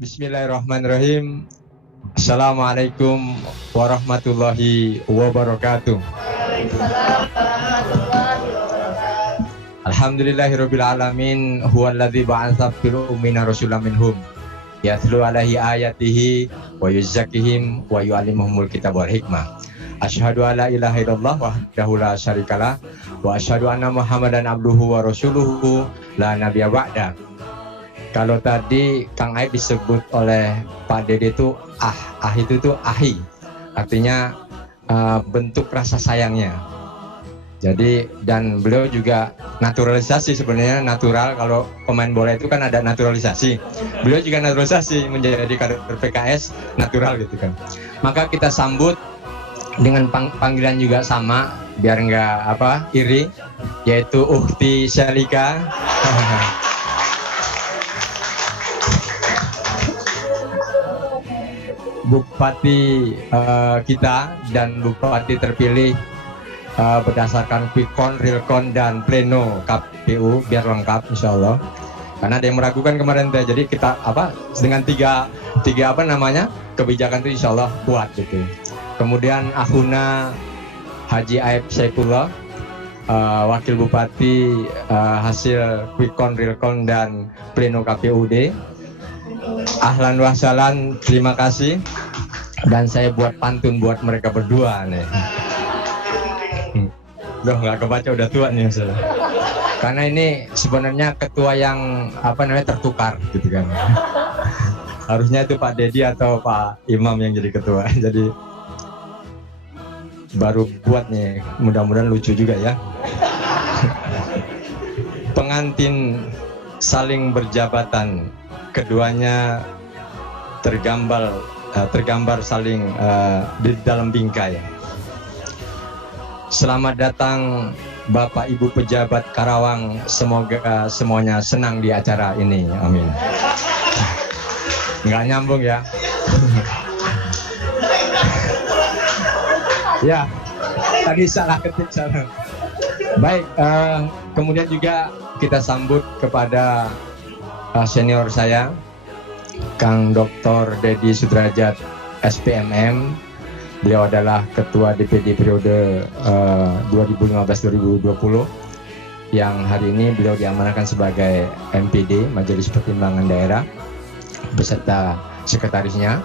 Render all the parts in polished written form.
Bismillahirrahmanirrahim. Assalamualaikum warahmatullahi wabarakatuh. Alhamdulillahirabbil alamin huwallazi ba'atsa fil ummina rasulan minhum yatlu alaihi ayatihi wa yuzakkihim wa yu'allimuhumul kitab wal hikmah. Asyhadu alla ilaha illallah wahdahu la syarikalah wa asyhadu anna Muhammadan abduhu wa rasuluhu la nabiyya ba'da. Kalau tadi Kang Aib disebut oleh Pak Dede itu itu tuh ahi, artinya bentuk rasa sayangnya. Jadi dan beliau juga naturalisasi, sebenarnya natural, kalau pemain bola itu kan ada naturalisasi. Beliau juga naturalisasi menjadi kader PKS natural gitu kan. Maka kita sambut dengan panggilan juga sama biar nggak iri, yaitu Ukhti Syalika. Bupati kita dan Bupati terpilih berdasarkan Quickcon, Realcon dan Pleno KPU biar lengkap insya Allah. Karena ada yang meragukan kemarin teh, jadi kita dengan tiga kebijakan itu insya Allah kuat gitu. Kemudian Akhuna Haji Aib Syaifullah, Wakil Bupati hasil Quickcon, Realcon dan Pleno KPUD. Ahlan wa sahlan, terima kasih. Dan saya buat pantun buat mereka berdua nih. Loh, nggak kebaca, udah tua nih masalah. Karena ini sebenarnya ketua yang tertukar gitu kan. Harusnya itu Pak Dedi atau Pak Imam yang jadi ketua. Jadi baru buat nih, mudah-mudahan lucu juga ya. Pengantin saling berjabatan, keduanya tergambar saling di dalam bingkai. Selamat datang Bapak Ibu pejabat Karawang, semoga semuanya senang di acara ini, amin. Nggak nyambung ya. Ya, tadi salah ketik salah. Baik, kemudian juga kita sambut kepada senior saya, Kang Dr. Dedi Sudrajat SPMM. Beliau adalah Ketua DPD periode 2015-2020 yang hari ini beliau diamanahkan sebagai MPD, Majelis Pertimbangan Daerah, beserta sekretarisnya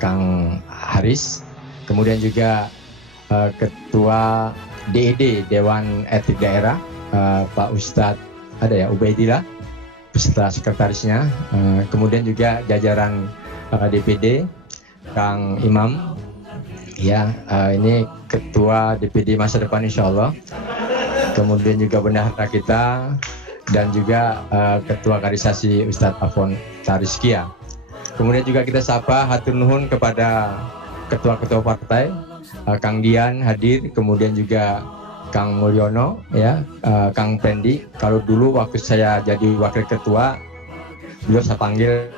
Kang Haris. Kemudian juga Ketua DED, Dewan Etik Daerah, Pak Ustadz Ubaidillah beserta sekretarisnya. Kemudian juga jajaran DPD Kang Imam ya, ini Ketua DPD masa depan insya Allah. Kemudian juga bendahara kita dan juga Ketua Kaderisasi Ustadz Afon Tariskia. Kemudian juga kita sapa hatur nuhun kepada ketua-ketua partai, Kang Dian hadir, kemudian juga Kang Mulyono ya, Kang Pendi. Kalau dulu waktu saya jadi wakil ketua, beliau saya panggil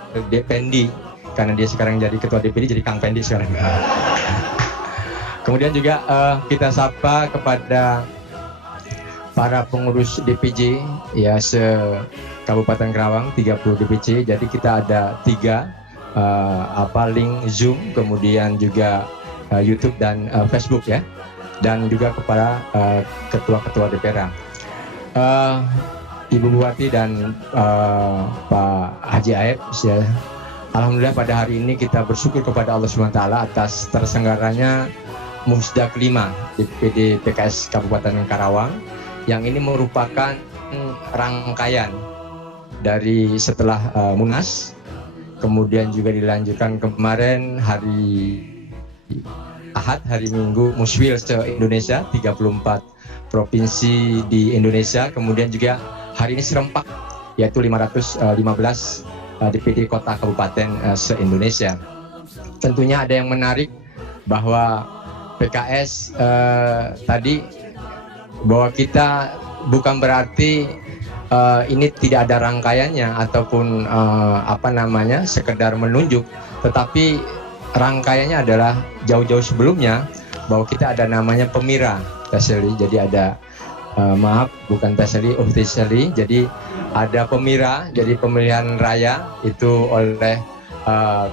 Pendi karena dia sekarang jadi ketua DPD, jadi Kang Pendi sekarang. Kemudian juga kita sapa kepada para pengurus DPJ ya se-Kabupaten Karawang, 30 DPJ. Jadi kita ada 3 link Zoom, kemudian juga YouTube dan Facebook ya. Dan juga kepada ketua-ketua DPR, Ibu Bupati dan Pak Haji Aib. Ya. Alhamdulillah pada hari ini kita bersyukur kepada Allah SWT atas tersenggaranya Musda kelima DPD PKS Kabupaten Karawang, yang ini merupakan rangkaian dari setelah Munas, kemudian juga dilanjutkan kemarin hari Ahad, hari Minggu Muswil se-Indonesia 34 provinsi di Indonesia. Kemudian juga hari ini serempak, yaitu 515 DPD kota kabupaten se-Indonesia. Tentunya ada yang menarik bahwa PKS tadi, bahwa kita bukan berarti ini tidak ada rangkaiannya ataupun sekedar menunjuk, tetapi rangkaiannya adalah jauh-jauh sebelumnya, bahwa kita ada namanya Pemira Taseli. Jadi ada bukan Taseli, Ukhti Taseli. Jadi ada pemira, jadi pemilihan raya itu oleh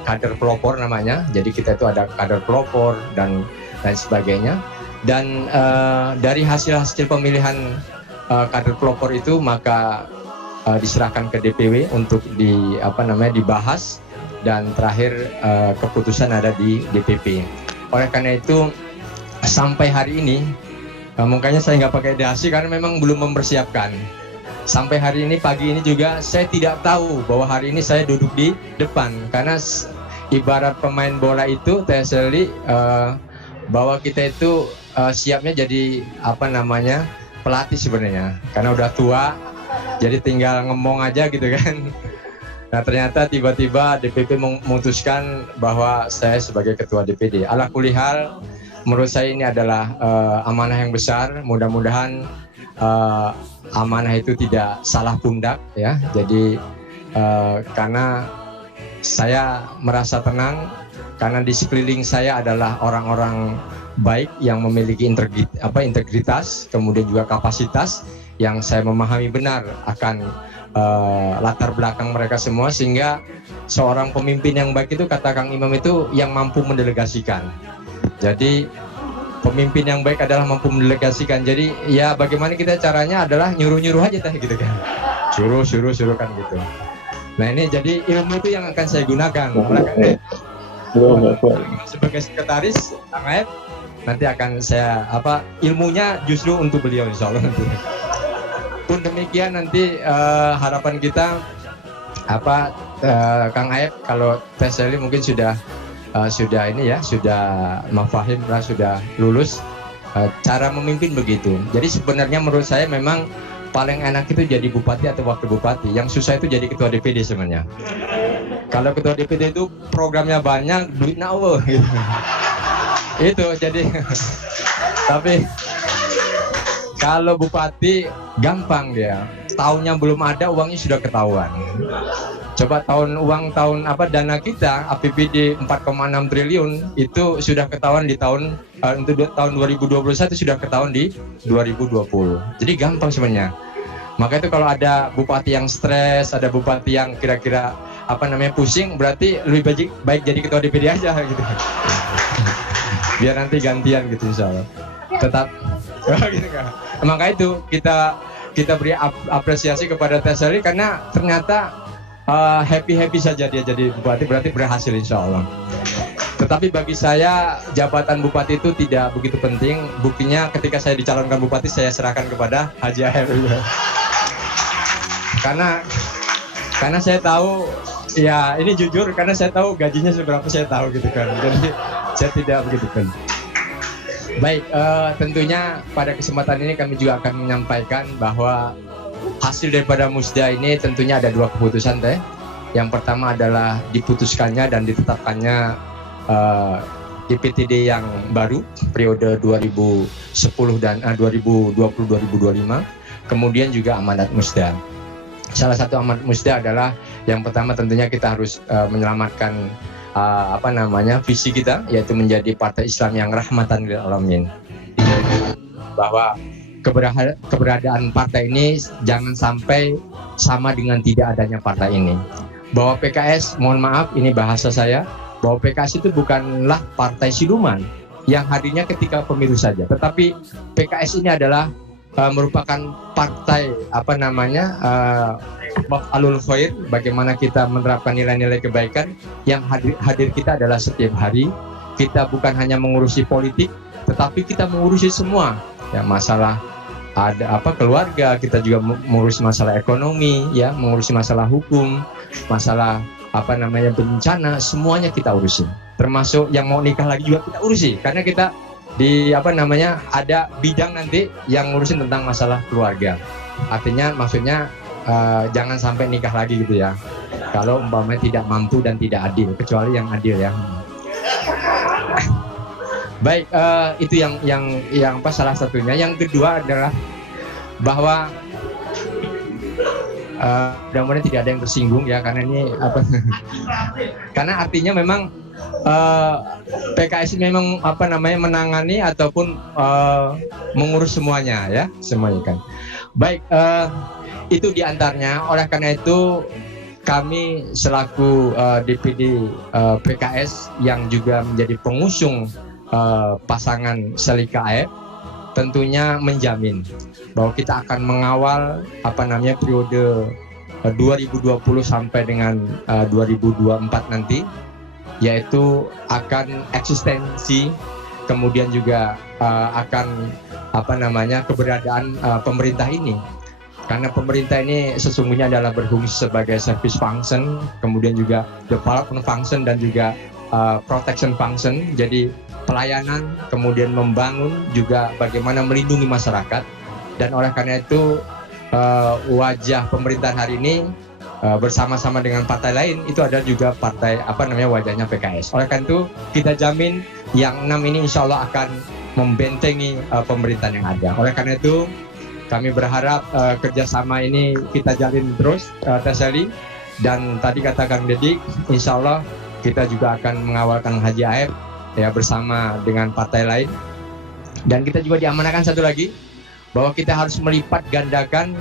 kader pelopor namanya. Jadi kita itu ada kader pelopor dan lain sebagainya. Dan dari hasil-hasil pemilihan kader pelopor itu maka diserahkan ke DPW untuk dibahas, dan terakhir keputusan ada di DPP. Oleh karena itu sampai hari ini makanya saya nggak pakai dasi karena memang belum mempersiapkan. Sampai hari ini, pagi ini juga saya tidak tahu bahwa hari ini saya duduk di depan, karena ibarat pemain bola itu TSLI bahwa kita itu siapnya jadi pelatih sebenarnya, karena udah tua jadi tinggal ngomong aja gitu kan. Nah ternyata tiba-tiba DPP memutuskan bahwa saya sebagai ketua DPD. Ala kulihal, menurut saya ini adalah amanah yang besar. Mudah-mudahan amanah itu tidak salah pundak ya. Jadi karena saya merasa tenang karena di sekeliling saya adalah orang-orang baik yang memiliki integritas, kemudian juga kapasitas yang saya memahami benar akan latar belakang mereka semua, sehingga seorang pemimpin yang baik itu, kata Kang Imam, itu yang mampu mendelegasikan. Jadi pemimpin yang baik adalah mampu mendelegasikan. Jadi ya bagaimana kita caranya adalah nyuruh-nyuruh aja gitu kan. Suruh kan gitu. Nah ini jadi ilmu itu yang akan saya gunakan. Sebagai sekretaris Kang Aep nanti akan saya ilmunya justru untuk beliau insya Allah nanti. Pun demikian nanti harapan kita Kang Aep kalau TSLI mungkin sudah mafahim lah, sudah lulus cara memimpin begitu. Jadi sebenarnya menurut saya memang paling enak itu jadi bupati atau wakil bupati. Yang susah itu jadi ketua DPD sebenarnya. Kalau ketua DPD itu programnya banyak, duitnya gitu. Itu jadi tapi kalau bupati gampang dia, tahunnya belum ada uangnya sudah ketahuan. Coba dana kita APBD 4,6 triliun itu sudah ketahuan di tahun 2021, sudah ketahuan di 2020. Jadi gampang sebenarnya. Maka itu kalau ada bupati yang stres, ada bupati yang kira-kira pusing, berarti lebih baik jadi ketua DPD aja gitu. Biar nanti gantian gitu insyaallah. Tetap gitu kan. Maka itu kita beri apresiasi kepada TSLI karena ternyata happy saja dia jadi bupati, berarti berhasil insya Allah. Tetapi bagi saya jabatan bupati itu tidak begitu penting. Buktinya ketika saya dicalonkan bupati, saya serahkan kepada Haji Aep. Karena saya tahu, ya ini jujur, karena saya tahu gajinya seberapa, saya tahu gitu kan. Jadi saya tidak begitu penting. Baik, tentunya pada kesempatan ini kami juga akan menyampaikan bahwa hasil daripada musda ini tentunya ada dua keputusan teh. Yang pertama adalah diputuskannya dan ditetapkannya DPTD yang baru periode 2010 dan 2020-2025. Kemudian juga amanat musda. Salah satu amanat musda adalah yang pertama tentunya kita harus menyelamatkan visi kita, yaitu menjadi partai Islam yang rahmatan lil alamin. Bahwa keberadaan partai ini jangan sampai sama dengan tidak adanya partai ini. Bahwa PKS, mohon maaf ini bahasa saya, bahwa PKS itu bukanlah partai siluman yang hadirnya ketika pemilu saja, tetapi PKS ini adalah merupakan partai maf'alul khair, bagaimana kita menerapkan nilai-nilai kebaikan. Yang hadir kita adalah setiap hari. Kita bukan hanya mengurusi politik, tetapi kita mengurusi semua ya, masalah keluarga, kita juga mengurusi masalah ekonomi ya, mengurusi masalah hukum, masalah bencana, semuanya kita urusin. Termasuk yang mau nikah lagi juga kita urusi, karena kita di ada bidang nanti yang ngurusin tentang masalah keluarga. Artinya maksudnya jangan sampai nikah lagi gitu ya, kalau umpamanya tidak mampu dan tidak adil, kecuali yang adil ya. Baik, itu yang salah satunya. Yang kedua adalah bahwa mudah-mudahan tidak ada yang tersinggung ya, karena ini karena artinya memang PKS memang menangani ataupun mengurus semuanya ya, semuanya kan. Baik, Itu diantaranya. Oleh karena itu kami selaku DPD PKS yang juga menjadi pengusung pasangan Selika AF tentunya menjamin bahwa kita akan mengawal periode 2020 sampai dengan 2024 nanti, yaitu akan eksistensi, kemudian juga akan keberadaan pemerintah ini. Karena pemerintah ini sesungguhnya adalah berfungsi sebagai service function, kemudian juga development function dan juga protection function. Jadi pelayanan, kemudian membangun, juga bagaimana melindungi masyarakat. Dan oleh karena itu wajah pemerintahan hari ini bersama-sama dengan partai lain itu adalah juga partai wajahnya PKS. Oleh karena itu kita jamin yang 6 ini insya Allah akan membentengi pemerintahan yang ada. Oleh karena itu kami berharap kerjasama ini kita jalin terus, Taseli. Dan tadi kata Kang Dedik, insya Allah kita juga akan mengawalkan Haji Aep ya bersama dengan partai lain. Dan kita juga diamanahkan satu lagi, bahwa kita harus melipat gandakan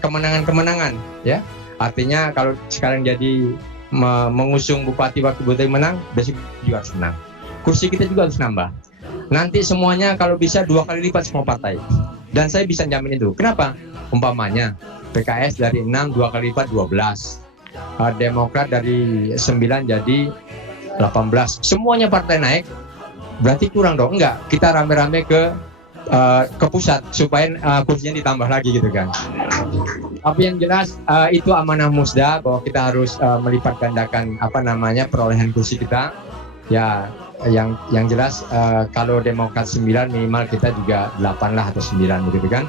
kemenangan-kemenangan. Ya, artinya kalau sekarang jadi mengusung Bupati Wakil Bupati menang, besok juga harus menang. Kursi kita juga harus nambah. Nanti semuanya kalau bisa 2 kali lipat semua partai. Dan saya bisa jamin itu. Kenapa? Umpamanya PKS dari 6 2 kali lipat 12. Demokrat dari 9 jadi 18. Semuanya partai naik. Berarti kurang dong? Enggak. Kita rame-rame ke pusat supaya kursinya ditambah lagi gitu kan. Tapi yang jelas itu amanah musda bahwa kita harus melipat gandakan perolehan kursi kita. Ya, yang jelas kalau Demokrat 9 minimal kita juga 8 lah atau 9 begitu kan.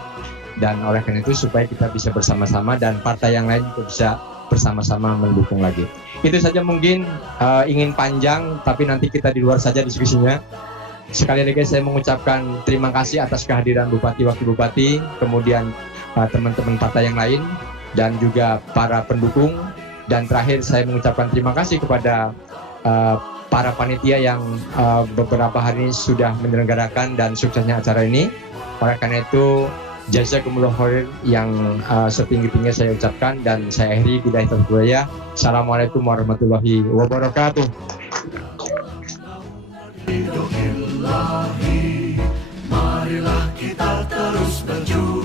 Dan oleh karena itu supaya kita bisa bersama-sama dan partai yang lain juga bisa bersama-sama mendukung lagi. Itu saja mungkin ingin panjang tapi nanti kita di luar saja diskusinya. Sekali lagi saya mengucapkan terima kasih atas kehadiran Bupati Wakil Bupati, kemudian teman-teman partai yang lain dan juga para pendukung. Dan terakhir saya mengucapkan terima kasih kepada para panitia yang beberapa hari ini sudah menyelenggarakan dan suksesnya acara ini. Oleh karena itu jazakumullah khair yang setinggi-tingginya saya ucapkan dan saya akhiri billahi taufiq. Assalamualaikum warahmatullahi wabarakatuh. Marilah kita terus berjuang.